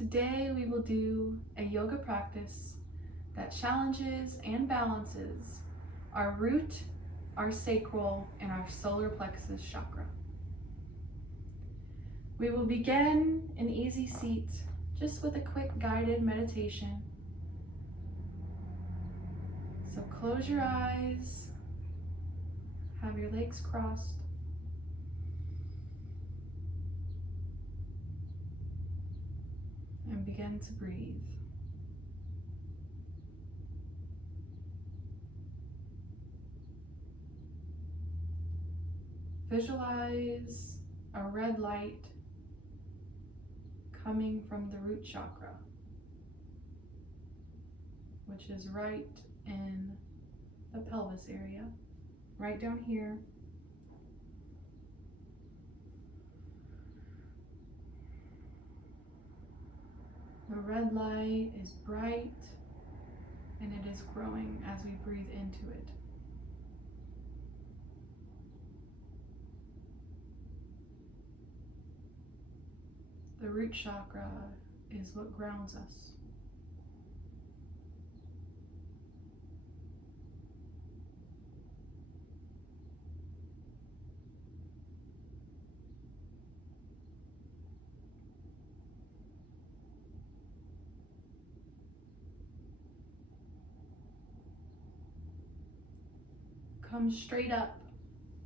Today we will do a yoga practice that challenges and balances our root, our sacral, and our solar plexus chakra. We will begin an easy seat just with a quick guided meditation. So close your eyes, have your legs crossed. And begin to breathe. Visualize a red light coming from the root chakra, which is right in the pelvis area, right down here. The red light is bright and it is growing as we breathe into it. The root chakra is what grounds us. Come straight up,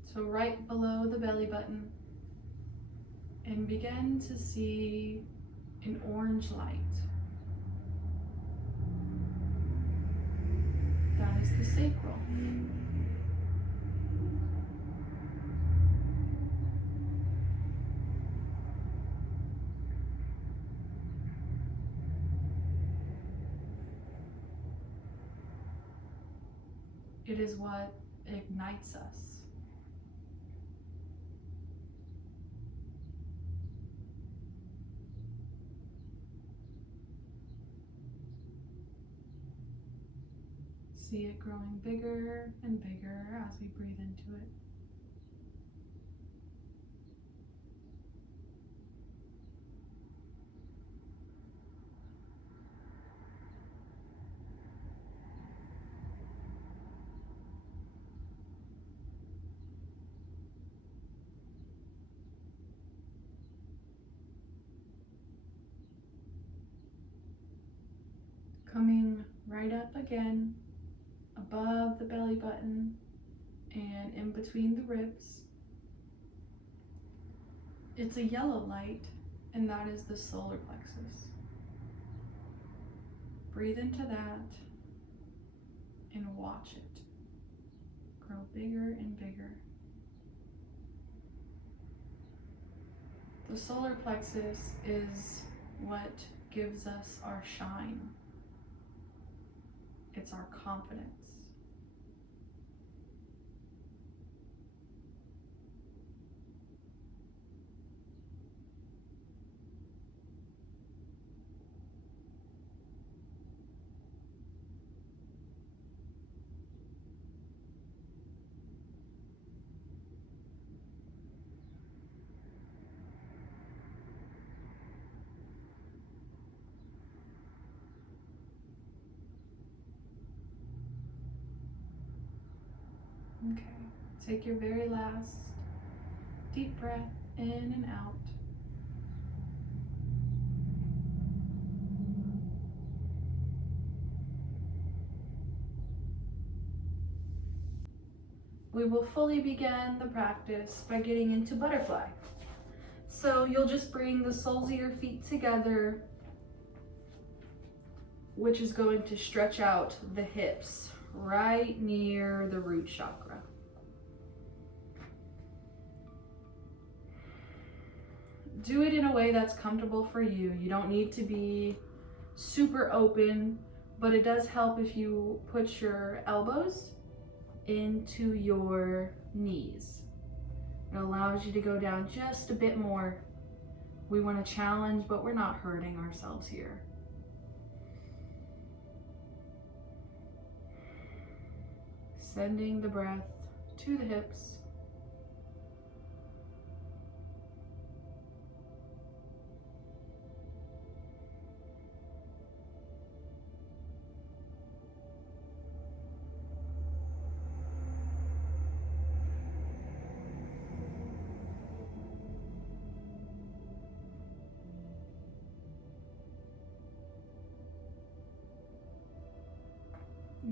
so right below the belly button, and begin to see an orange light. That is the sacral. It is what ignites us. See it growing bigger and bigger as we breathe into it. Coming right up again, above the belly button and in between the ribs. It's a yellow light, and that is the solar plexus. Breathe into that and watch it grow bigger and bigger. The solar plexus is what gives us our shine. It's our confidence. Okay, take your very last deep breath in and out. We will fully begin the practice by getting into butterfly. So you'll just bring the soles of your feet together, which is going to stretch out the hips right near the root chakra. Do it in a way that's comfortable for you. You don't need to be super open, but it does help if you put your elbows into your knees. It allows you to go down just a bit more. We want to challenge, but we're not hurting ourselves here. Sending the breath to the hips.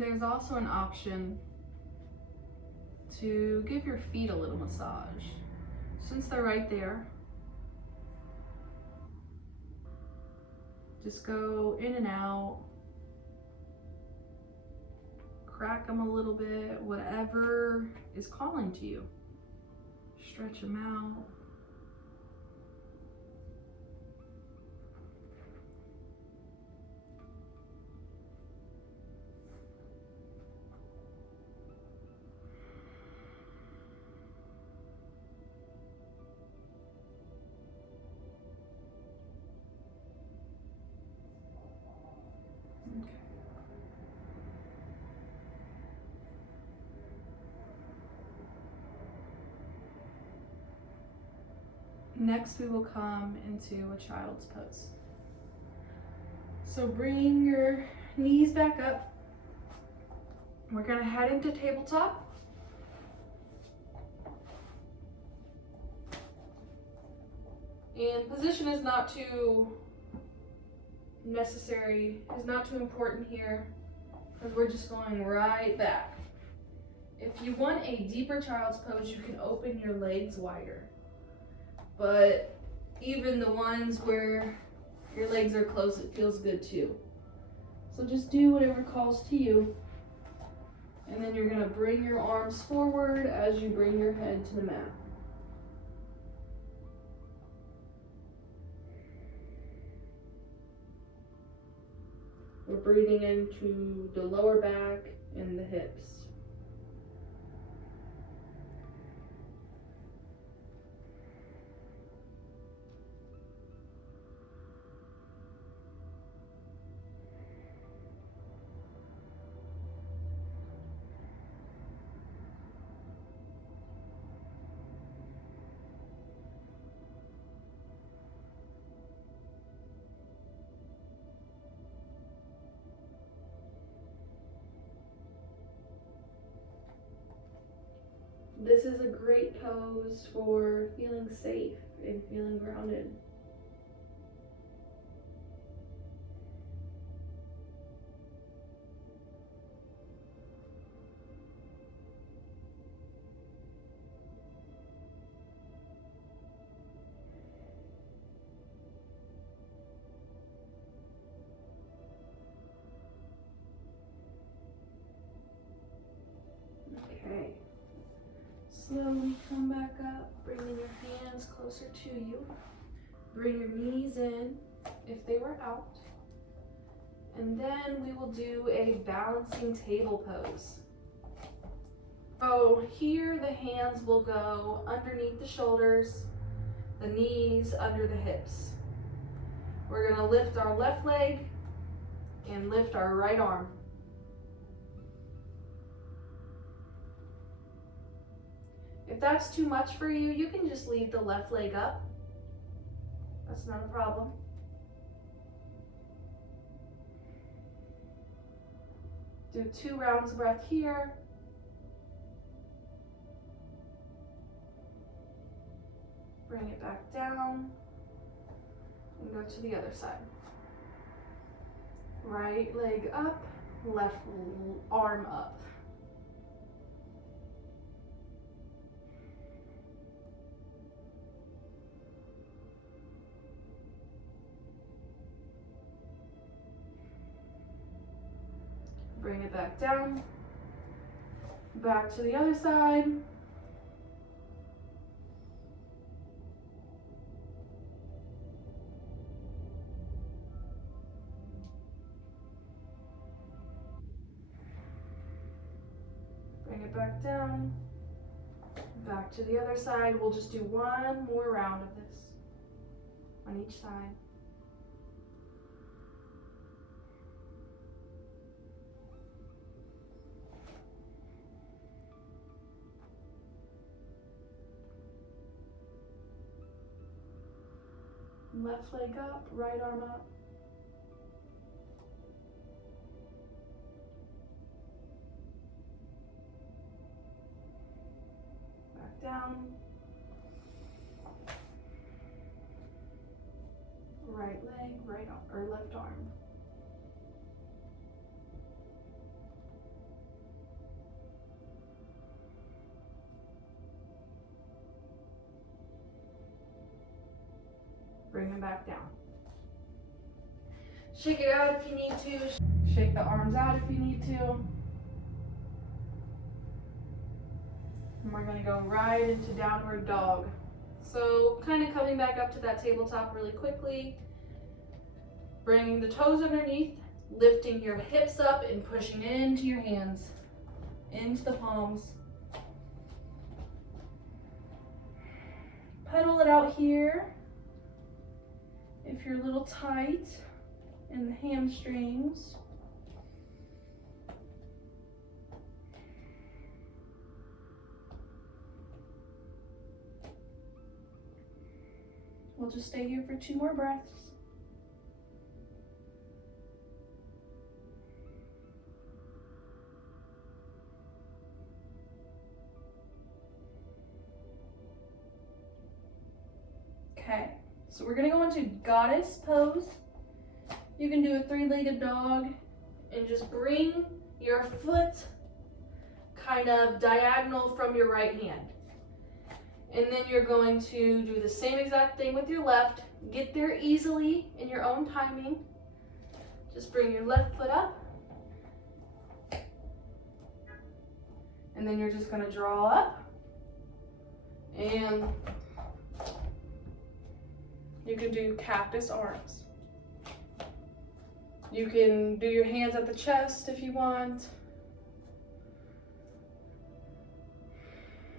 There's also an option to give your feet a little massage. Since they're right there, just go in and out, crack them a little bit, whatever is calling to you. Stretch them out. Next, we will come into a child's pose. So bring your knees back up. We're gonna head into tabletop. And position is not too necessary, is not too important here, because we're just going right back. If you want a deeper child's pose, you can open your legs wider. But even the ones where your legs are closed, it feels good too. So just do whatever calls to you. And then you're gonna bring your arms forward as you bring your head to the mat. We're breathing into the lower back and the hips. This is a great pose for feeling safe and feeling grounded. Okay. Slowly come back up, bringing your hands closer to you. Bring your knees in if they were out. And then we will do a balancing table pose. So here the hands will go underneath the shoulders, the knees under the hips. We're gonna lift our left leg and lift our right arm. If that's too much for you, you can just leave the left leg up. That's not a problem. Do 2 rounds of breath here. Bring it back down and go to the other side. Right leg up, left arm up. Bring it back down, back to the other side. Bring it back down, back to the other side. We'll just do 1 more round of this on each side. Left leg up, right arm up. Back down. Right leg, right arm, or left arm. Bring them back down. Shake it out if you need to. Shake the arms out if you need to. And we're gonna go right into downward dog. So kind of coming back up to that tabletop really quickly. Bringing the toes underneath, lifting your hips up and pushing into your hands, into the palms. Pedal it out here. If you're a little tight in the hamstrings. We'll just stay here for 2 more breaths. Okay, so we're gonna go into goddess pose. You can do a 3-legged dog and just bring your foot kind of diagonal from your right hand. And then you're going to do the same exact thing with your left. Get there easily in your own timing. Just bring your left foot up. And then you're just gonna draw up. And you can do cactus arms. You can do your hands at the chest if you want.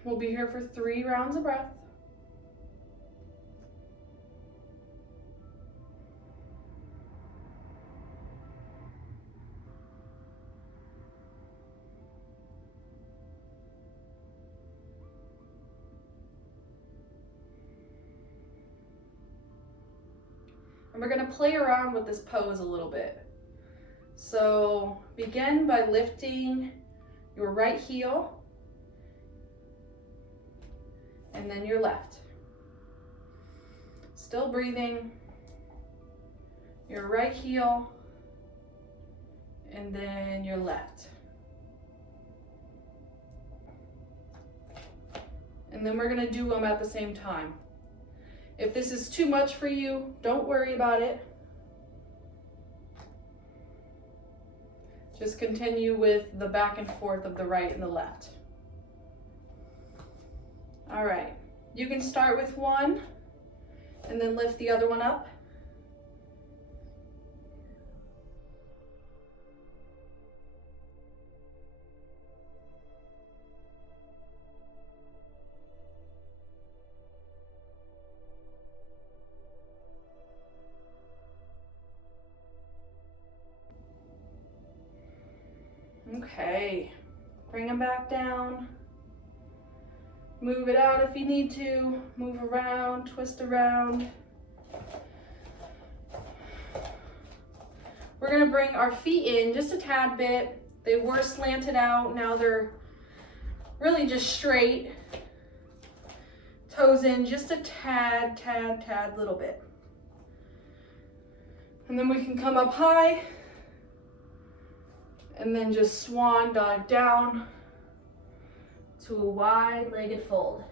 We'll be here for 3 rounds of breath. And we're gonna play around with this pose a little bit. So begin by lifting your right heel and then your left. Still breathing. Your right heel and then your left. And then we're gonna do them at the same time. If this is too much for you, don't worry about it. Just continue with the back and forth of the right and the left. All right, you can start with one and then lift the other one up. Okay, bring them back down. Move it out if you need to. Move around, twist around. We're gonna bring our feet in just a tad bit. They were slanted out, now they're really just straight. Toes in just a tad little bit. And then we can come up high and then just swan dive down to a wide-legged fold.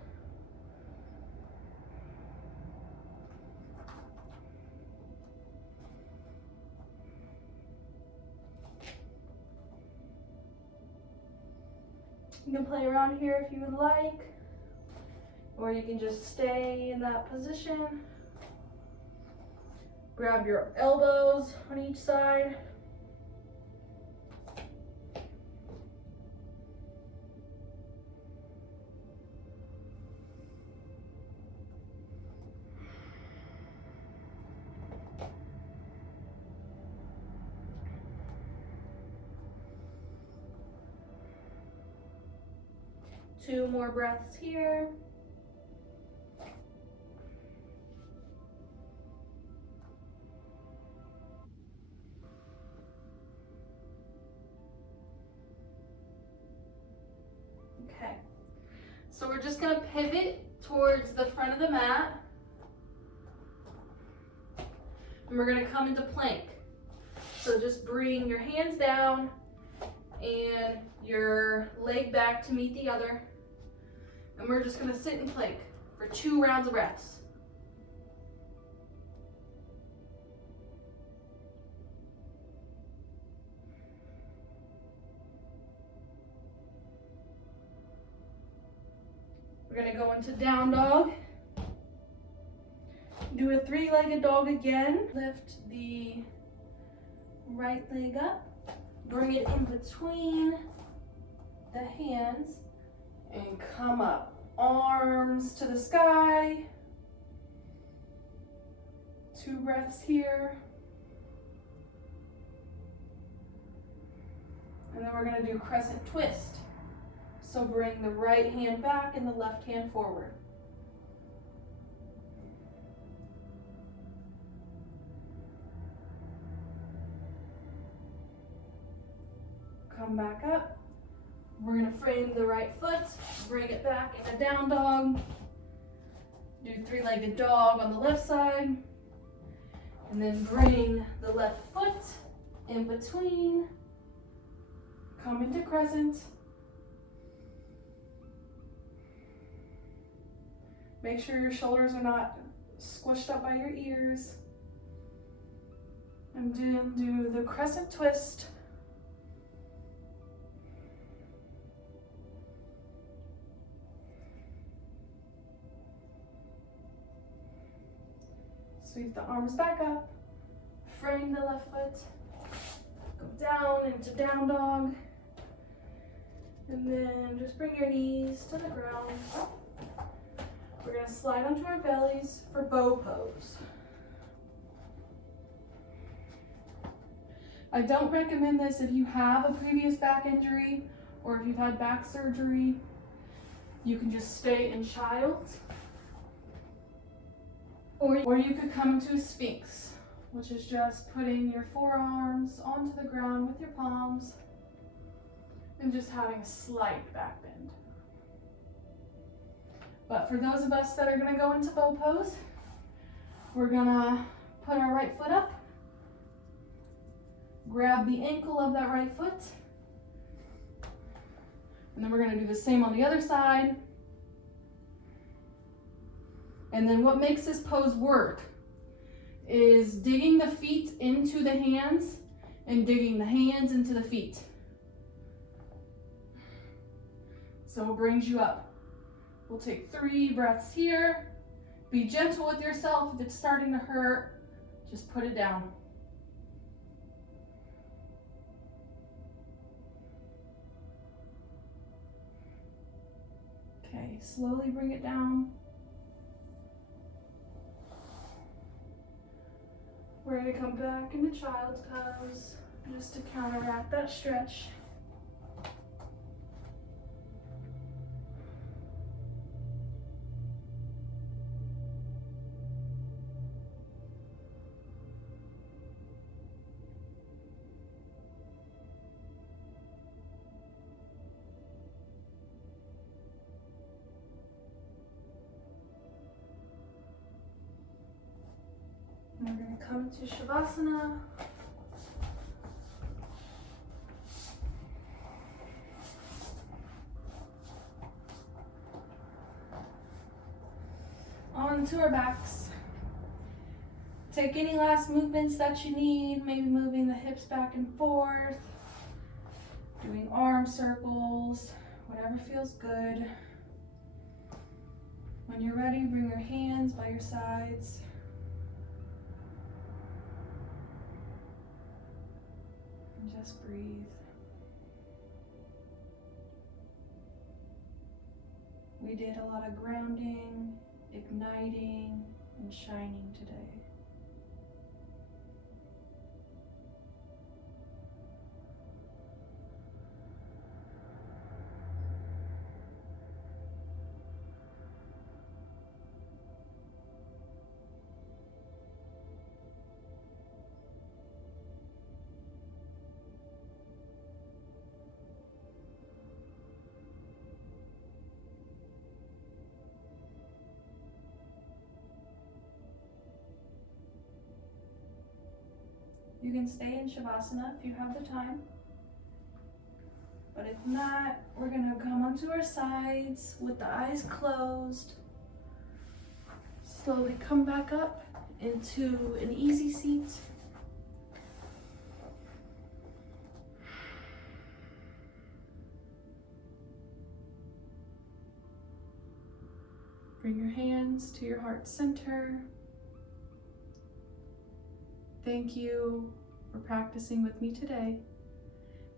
You can play around here if you would like, or you can just stay in that position. Grab your elbows on each side. Two more breaths here. Okay, so we're just going to pivot towards the front of the mat. And we're going to come into plank. So just bring your hands down and your leg back to meet the other. And we're just gonna sit in plank for 2 rounds of breaths. We're gonna go into down dog. Do a 3-legged dog again. Lift the right leg up. Bring it in between the hands and come up. Arms to the sky. 2 breaths here. And then we're gonna do crescent twist. So bring the right hand back and the left hand forward. Come back up. We're gonna frame the right foot, bring it back in a down dog. Do 3-legged dog on the left side. And then bring the left foot in between. Come into crescent. Make sure your shoulders are not squished up by your ears. And then do the crescent twist. Sweep the arms back up. Frame the left foot. Go down into down dog. And then just bring your knees to the ground. We're going to slide onto our bellies for bow pose. I don't recommend this if you have a previous back injury or if you've had back surgery. You can just stay in child's. Or you could come into a sphinx, which is just putting your forearms onto the ground with your palms and just having a slight back bend. But for those of us that are gonna go into bow pose, we're gonna put our right foot up, grab the ankle of that right foot, and then we're gonna do the same on the other side. And then what makes this pose work is digging the feet into the hands and digging the hands into the feet. So it brings you up. We'll take 3 breaths here. Be gentle with yourself. If it's starting to hurt, just put it down. Okay, slowly bring it down. We're going to come back into child's pose just to counteract that stretch. And we're going to come to Shavasana. Onto our backs. Take any last movements that you need, maybe moving the hips back and forth, doing arm circles, whatever feels good. When you're ready, bring your hands by your sides. And just breathe. We did a lot of grounding, igniting, and shining today. You can stay in Shavasana if you have the time. But if not, we're going to come onto our sides with the eyes closed. Slowly come back up into an easy seat. hands to your heart center. Thank you for practicing with me today.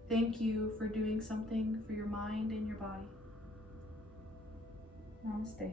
Thank you for doing something for your mind and your body. Namaste.